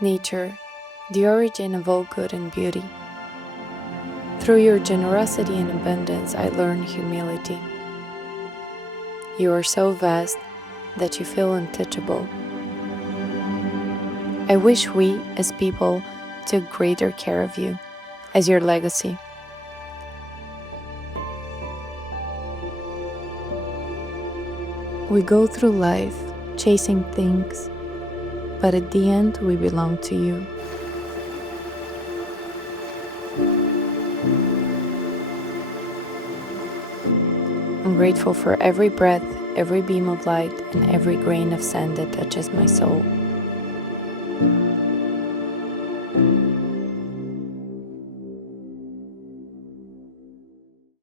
Nature, the origin of all good and beauty. Through your generosity and abundance, I learn humility. You are so vast that you feel untouchable. I wish we, as people, took greater care of you, as your legacy. We go through life chasing things, but at the end we belong to you. I'm grateful for every breath, every beam of light, and every grain of sand that touches my soul.